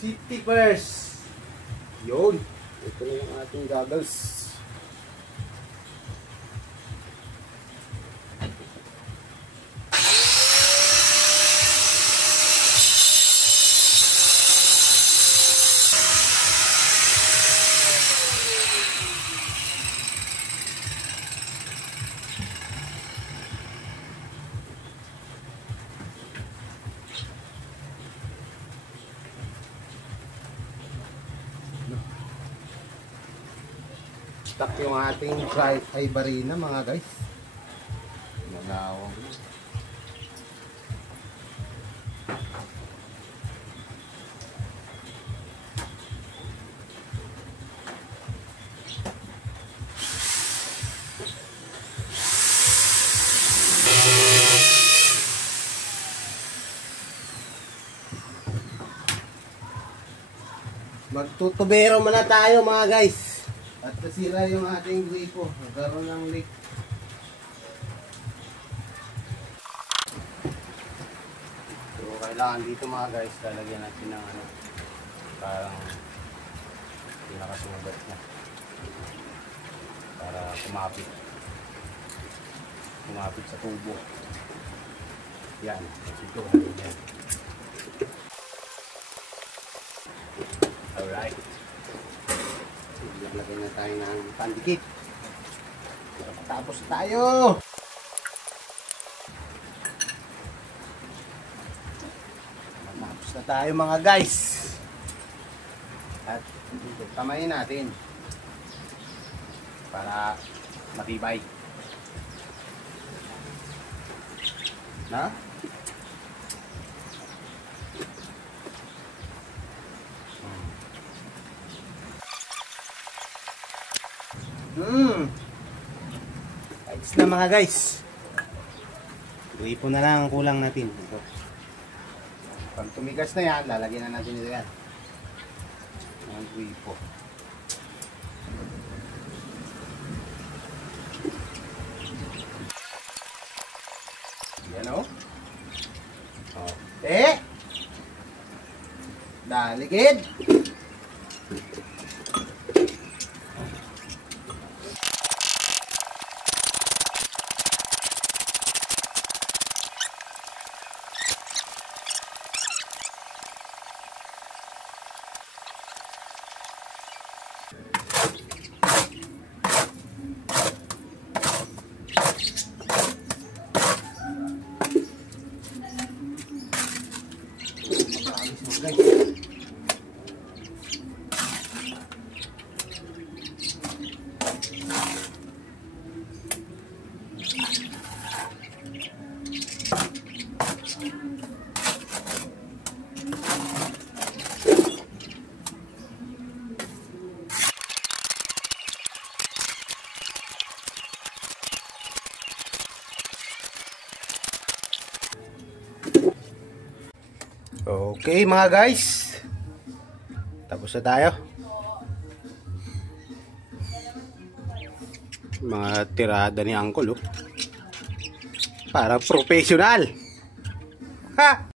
Safety first. Yun. Ito na yung ating goggles. Stuck yung ating Ibarina mga guys. Nalawang na. Magtutubero muna tayo mga guys. At nasira yung ating gripo. Nagkaroon ng leak. So kailangan dito mga guys, lalagyan natin ng ano, parang pinakasugat niya para kumapit sa tubo. Yan, ito yan. Alright, lagyan na tayo ng pandikit. Tapos tayo. Tapos na tayo mga guys. At tamayin natin para matibay. Na? Ayos na mga guys. Gripo na lang ang kulang natin. Ito. Pag tumigas na yan, lalagyan na natin ito yan. Ang gripo. Yan o. Okay. Daligid. Okay mga guys, tapos na tayo. Mga tirada ni Uncle, oh. Para professional. Ha!